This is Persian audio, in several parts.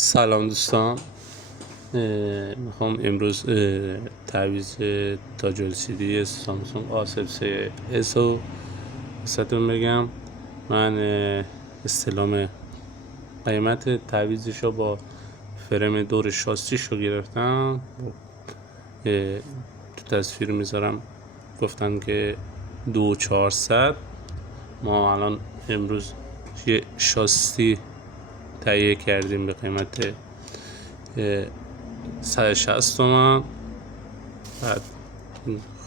سلام دوستان. میخوام امروز تعویض تاج LCD سامسونگ A03s رو واسهتون بگم. من استلام قیمت تعویضش رو با فرم دور شاسیش رو گرفتم. تو تصویر میذارم، گفتن که 2400. ما الان امروز یه شاسی تهیه کردیم به قیمت 160 تومن. بعد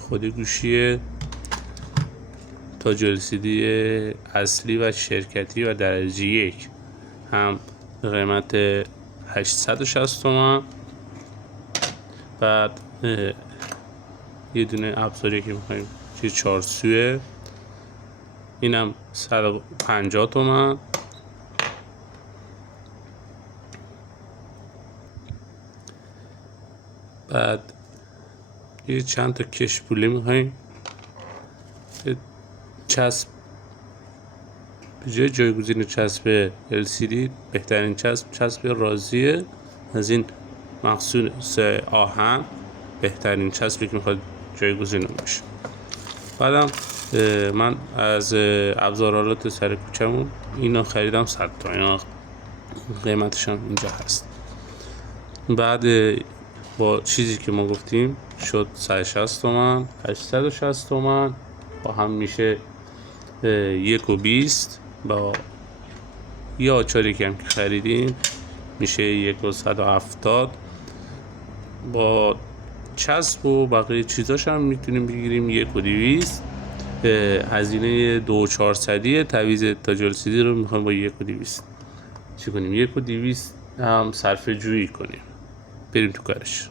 خودی گوشی تاج LCD اصلی و شرکتی و درجه 1 هم به قیمت 860 تومن. بعد یه دونه ابزاری که میخوایم چیز 4 سوه، اینم 150 تومن. بعد یه چند تا کش پولی میخوایم، چسب به جای جایگزین چسب LCD بهترین چسب رازیه. از این مخصوص آهن بهترین چسبی که میخواد جایگزین باشه. بعدم من از ابزارالات سر کوچمون اینا خریدم 100 تا، اینا قیمتش هم اینجا هست. بعد با چیزی که ما گفتیم شد 160 تومن، 860 تومن با هم میشه 1.20. با یه آچاری که هم که خریدیم میشه 1.170. با چسب و بقیه چیزاش هم میتونیم بگیریم 1.200. هزینه 2400 تعویض تاج LCD رو میخوایم با 1.200 چی کنیم، 1.200 هم صرفه جویی کنیم. بریم تو کارش.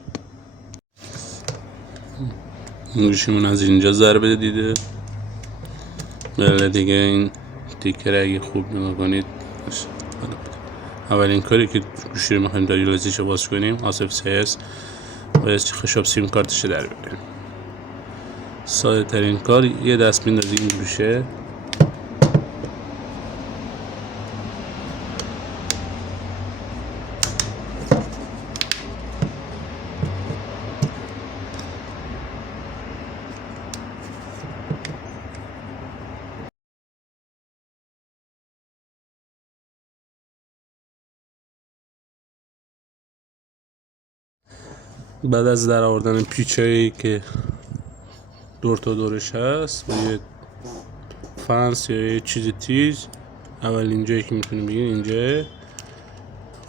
گوشیمون از اینجا ضربه دیده. بله دیگه، این تیکر اگه خوب نگاه کنید، اولین کاری که گوشی رو میخوایم تاج LCD رو باز کنیم A03s باید خشاب سیم کارتش در بیاریم. ساده ترین کار یه دست میندازی این گوشه، بعد از در آوردن پیچایی که دور تا دورش هست با یه فنس یا یه چیز تیز، اول اینجایی که میتونیم بگیم اینجا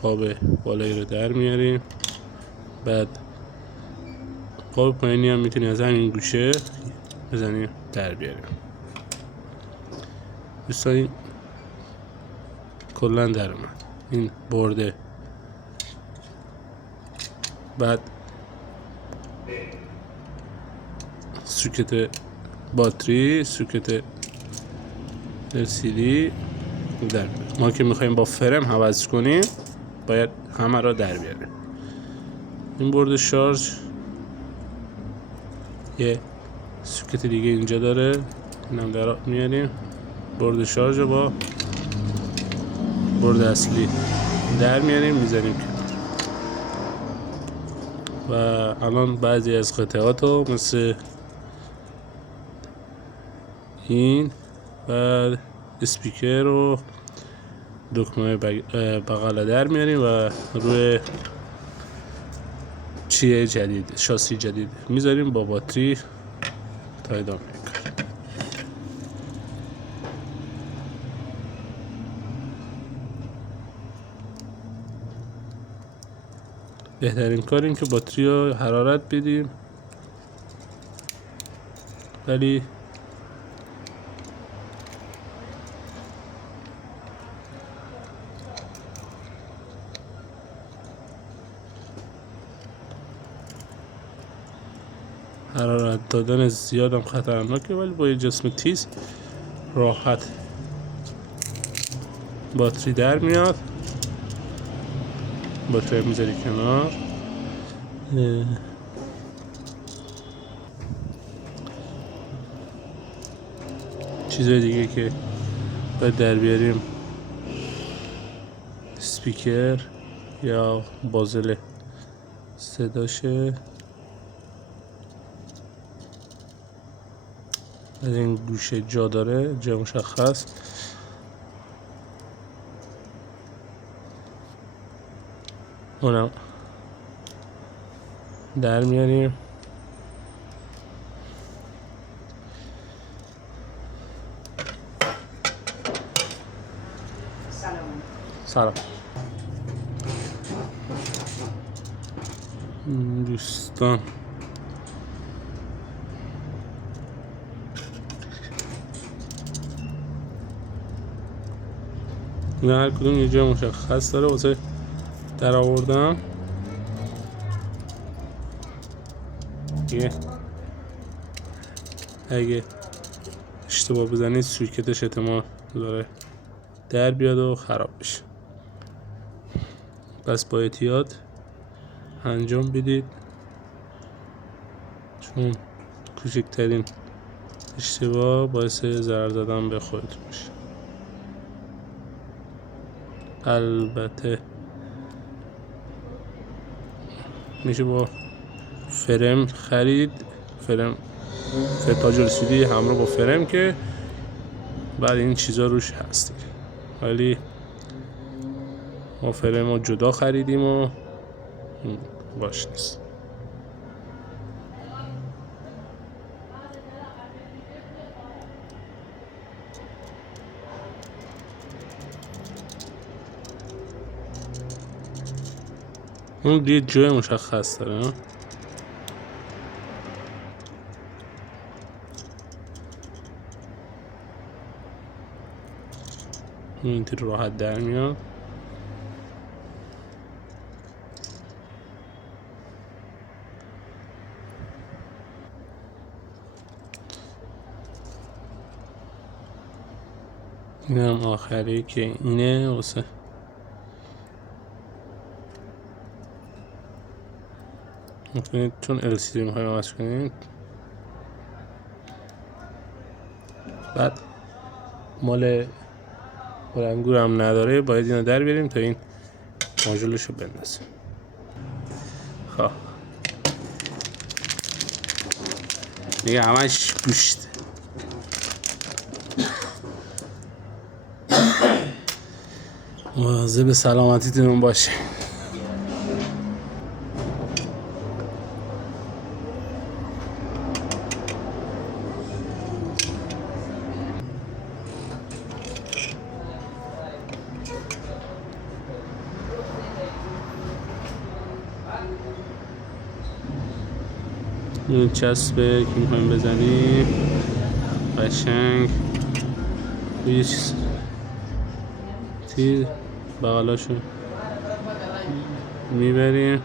قاب بالایی رو در میاریم. بعد قاب پایینی هم میتونیم از همین گوشه بزنیم در بیاریم. دوستان کلا در اومد این برده. بعد سوکت باتری، سوکت LCD در ما که میخوایم با فرم عوض کنیم باید همه را در بیاریم. این برد شارژ یه سوکت دیگه اینجا داره، اینم در میاریم. برد شارژ رو با برد اصلی در میاریم میذاریم و الان بعضی از قطعات رو مثل این و اسپیکر و دکمه بغل در میاریم و روی چیه جدید، شاسی جدید میذاریم با باتری تا ادامه کار. بهترین کار این که باتری رو حرارت بدیم، ولی حرارت دادن زیاد هم خطرناکه، ولی با یه جسم تیز راحت باتری در میاد. باتری میذاری کنار. چیزای دیگه که باید در بیاریم، اسپیکر یا بازل صداشه. از این گوشه جا داره، جا مشخص. اونم در میاریم. سلام دوستان، این هر کدوم یه جا مشخص داره واسه در آوردم. اگه اشتباه بزنید سویکتش احتمال داره در بیاد و خراب بشه، پس با احتیاط انجام بدید، چون کوچکترین اشتباه باعث ضرر زدن به خودتون میشه. البته میشه با فرم خرید، فرم فتاج LCD همراه با فرم که بعد این چیزا روش هست، ولی ما فرم رو جدا خریدیم و باش نیست. اون یه جای مشخص داره. اینطور راحت در میاد. این هم آخری که اینه واسه میتونید چون LCD میخوایم عوض کنید. بعد مال بلندگور هم نداره، باید اینو در بیاریم تا این ماژولش رو بندازیم. خب دیگه همش گوشت. مواظب سلامتیتون باشه. این چسبه که میخوایم بزنیم قشنگ یه چیز تیر بغلاشو میبریم.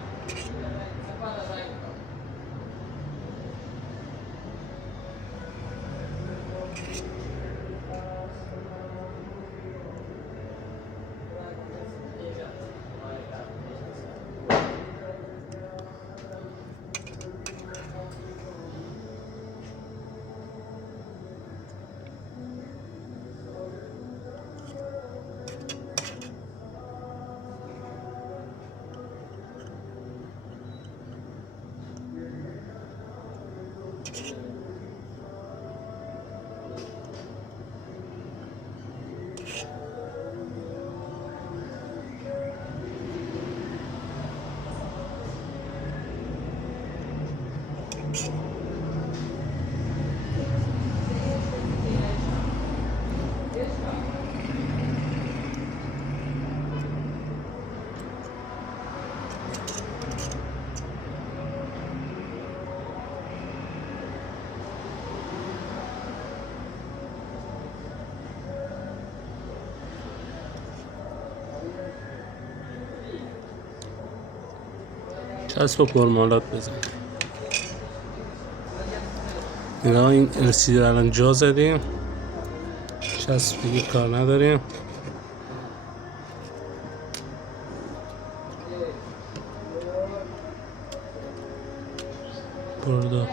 چسب و پرمالات بزن. اینا این LCD الان جا زدیم، چسب دیگه کار نداریم. بردا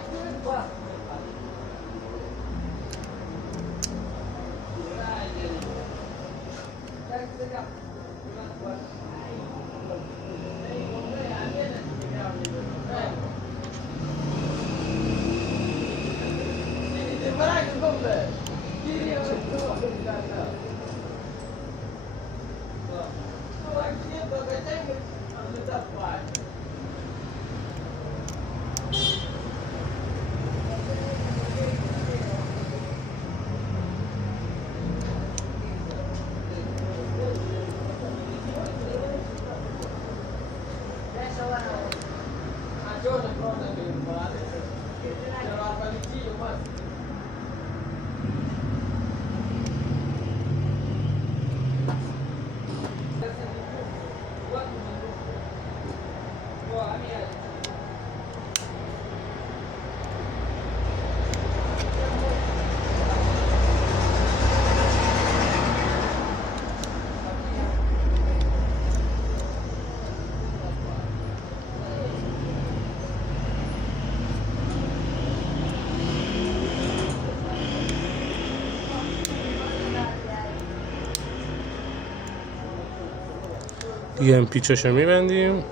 دیگه هم پیچاشو میبندیم.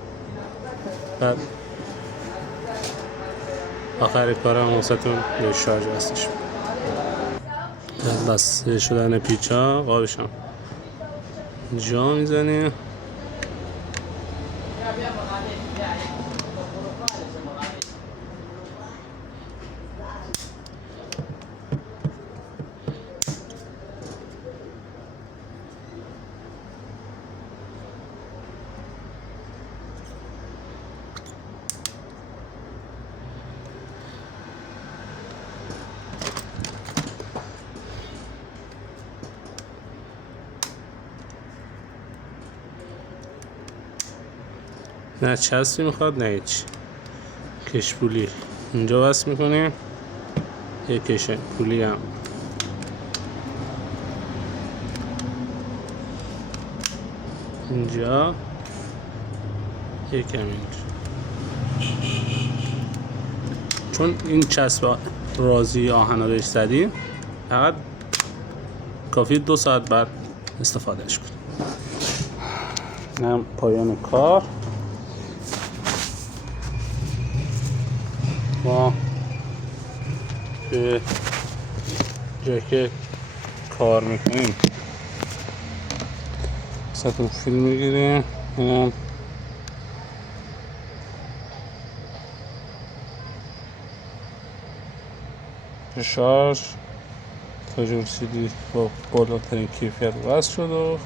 بعد آخر کارم واسهتون به شارژ هستش. بسته شدن پیچا قابشم جا میزنیم. نه چسبی میخواد نه هیچ. کشپولی اینجا وصل میکنیم. یک کش پولی هم اینجا، یکم اینجا. چون این چسب رازی آهن رو بهش زدیم، فقط کافی 2 ساعت بعد استفادهش کنیم. اینم پایان کار. ما به جایی که کار میکنیم سطح فیلم میگیریم. اینم شارژ تا جور CD با بالاترین کیفیت وصل شد و